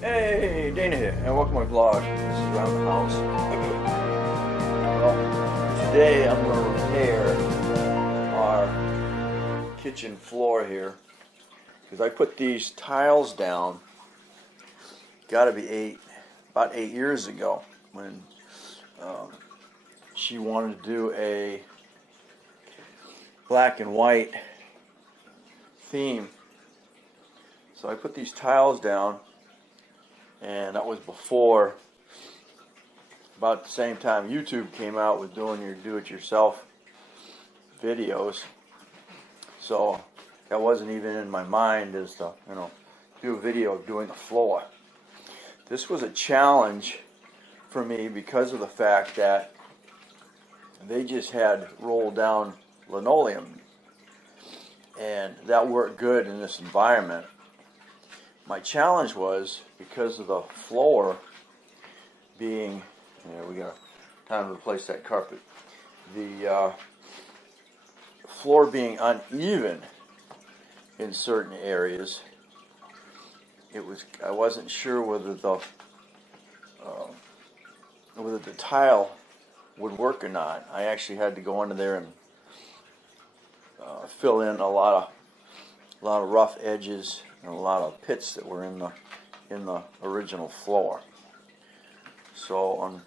Hey, Dana here, and welcome to my vlog. This is around the house. Well, today I'm going to repair our kitchen floor here because I put these tiles down. Got to be about 8 years ago when she wanted to do a black and white theme. So I put these tiles down. And that was before, about the same time YouTube came out with doing your do-it-yourself videos. So that wasn't even in my mind as to, do a video of doing the floor. This was a challenge for me because of the fact that they just had rolled down linoleum. And that worked good in this environment. My challenge was because of the floor being, we got time to replace that carpet. The floor being uneven in certain areas. I wasn't sure whether the tile would work or not. I actually had to go under there and fill in a lot of rough edges and a lot of pits that were in the original floor. So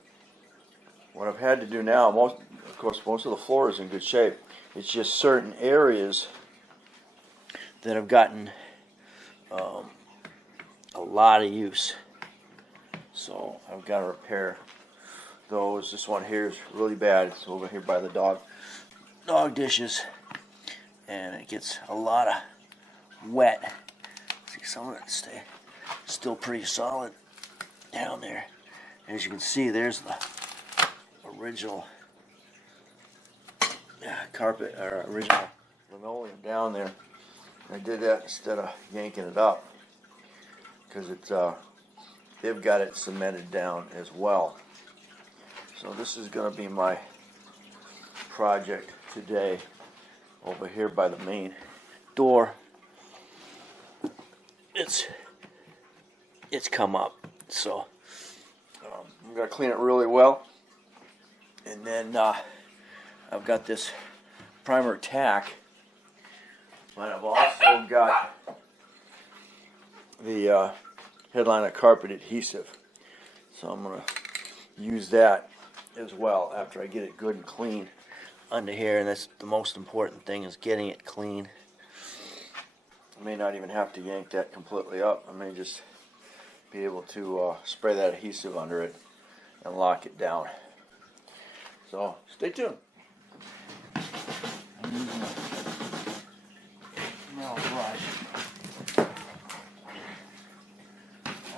what I've had to do now, most of the floor is in good shape. It's just certain areas that have gotten a lot of use. So I've got to repair those. This one here is really bad. It's over here by the dog dishes, and it gets a lot of wet. See, some of it still pretty solid down there. As you can see, there's the original carpet, or original linoleum down there. I did that instead of yanking it up because they've got it cemented down as well. So this is going to be my project today over here by the main door. It's come up, so I'm going to clean it really well, and then I've got this primer tack, but I've also got the headliner carpet adhesive, so I'm going to use that as well after I get it good and clean under here. And that's the most important thing, is getting it clean. I may not even have to yank that completely up. I may just be able to spray that adhesive under it and lock it down. So stay tuned. I'm using a nail brush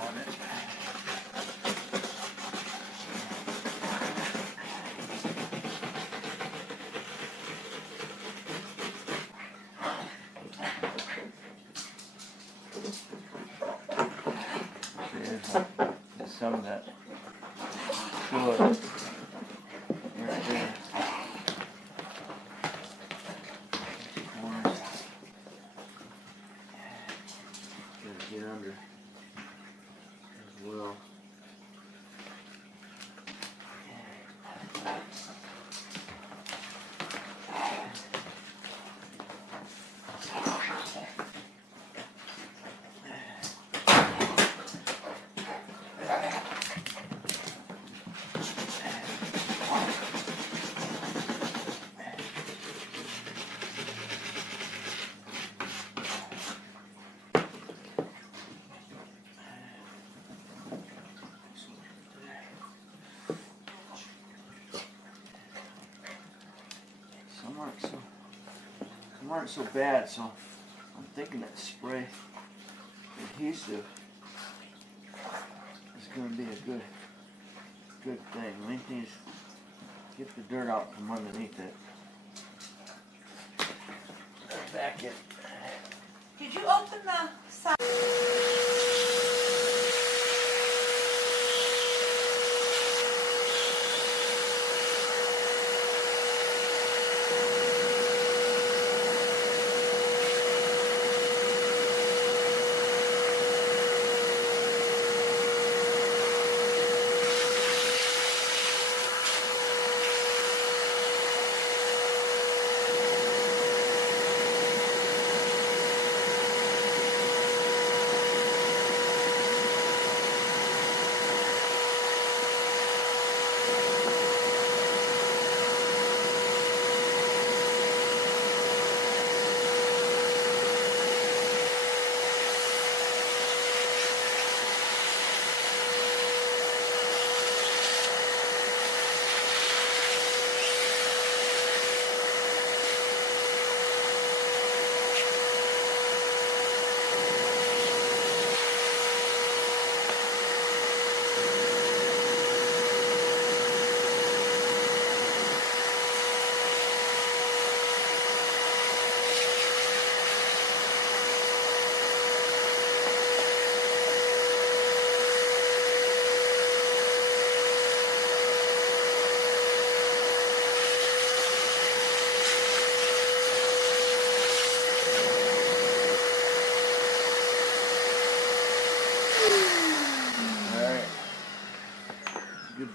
on it. There's some of that good right there. Gotta get under as well. Some aren't so bad, so I'm thinking that spray adhesive is going to be a good thing. The main thing is get the dirt out from underneath it. Back it. Did you open the side?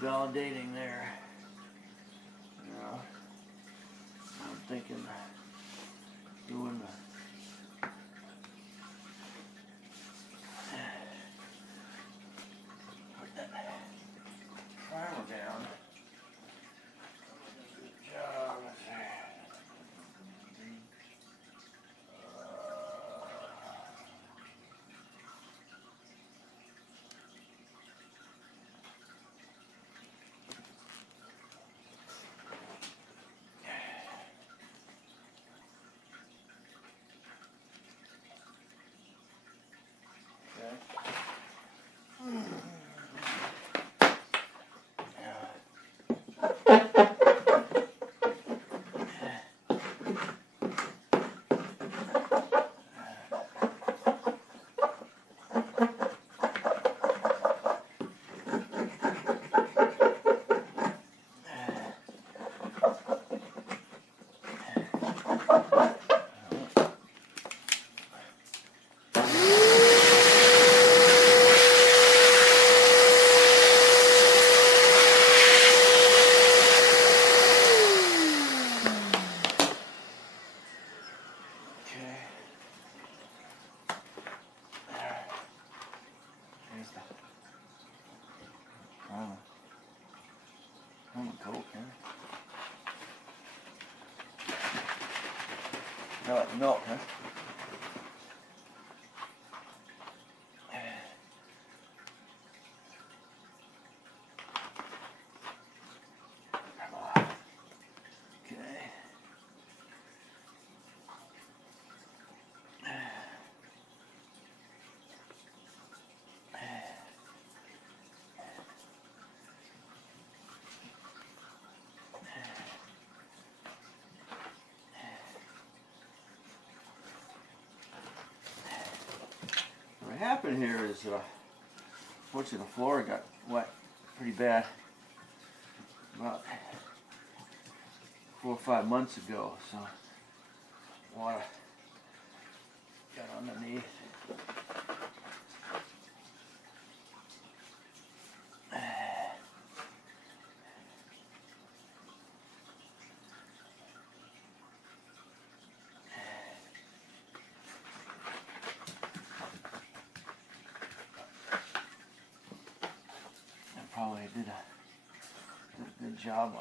validating there. You know, I'm thinking doing the put that primer down. Good job. Coat, yeah. I like milk, huh? Okay. What happened here is, fortunately the floor got wet pretty bad about 4 or 5 months ago, so water got underneath. Probably did a good job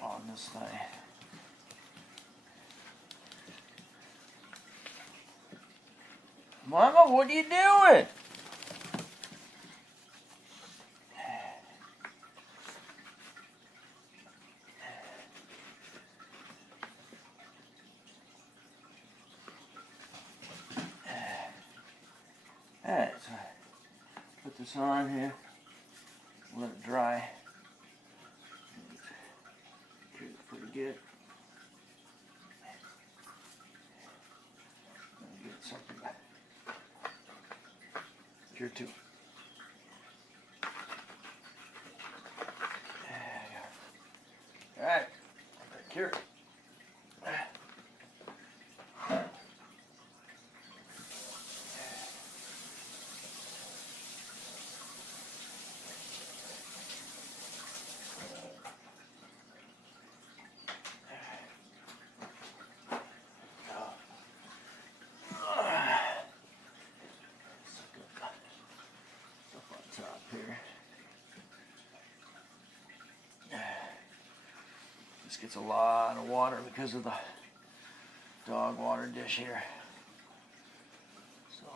on this thing. Mama, what are you doing? Alright, so put this on here, let it dry. Treat it pretty good. Get something back. Here too. Alright, here. This gets a lot of water because of the dog water dish here. So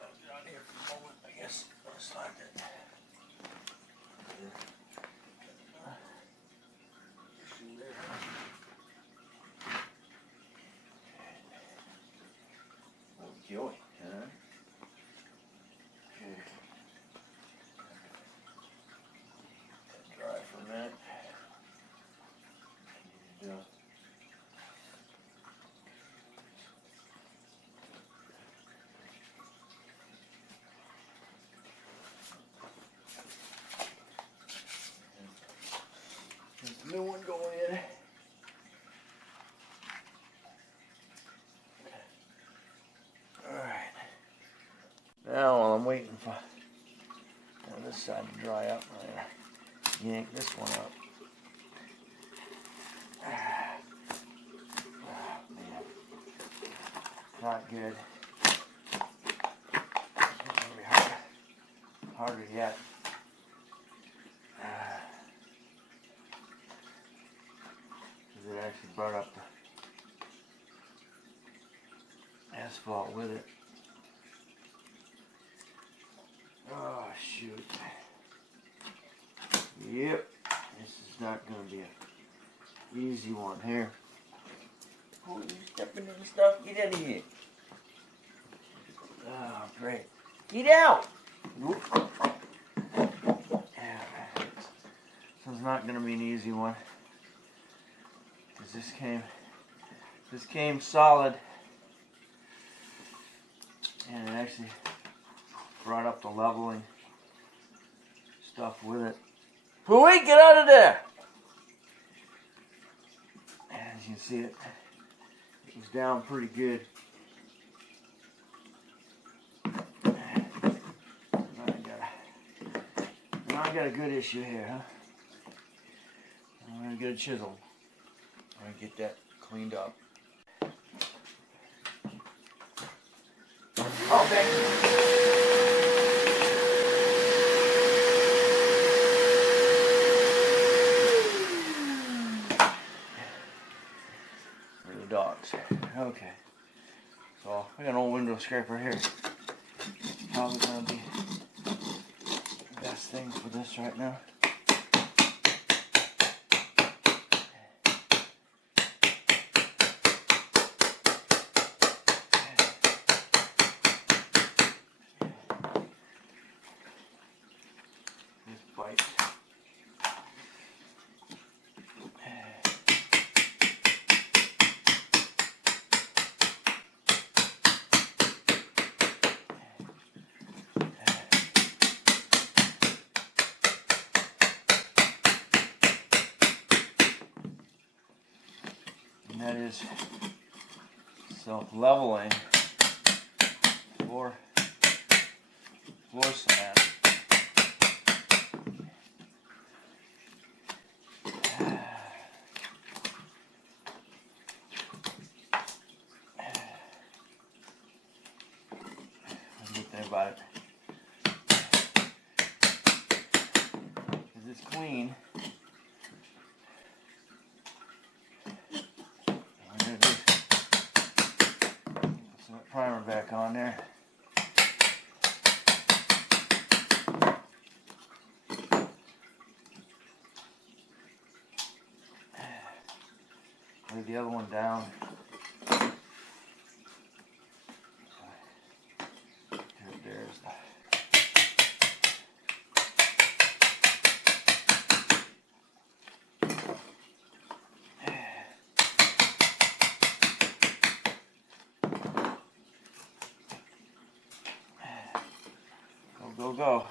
I'll get out here for a moment, I guess. I'll slide that. Joey, huh? Okay. Dry for a minute. And, there's the new one going in. dry up. I'm gonna yank this one up. Oh, man. Not good. It's gonna be harder yet. Because it actually brought up the asphalt with it. Oh, shoot. Yep. This is not going to be an easy one here. Oh, you stepping in stuff? Get out of here. Oh, great. Get out! Whoop. Yeah. This one's not going to be an easy one. Because this came solid. And it actually brought up the leveling stuff with it. Pooey, get out of there! As you can see, it was down pretty good. Now I got a good issue here, huh? I'm gonna get a chisel. I'm gonna get that cleaned up. Oh, thank you. For the dogs. Okay. So I got an old window scraper here. Probably gonna be the best thing for this right now. Bite. And that is self-leveling floor cement. About it because it's clean. I'm gonna put some primer back on there. Lay the other one down. There's the go, go, go.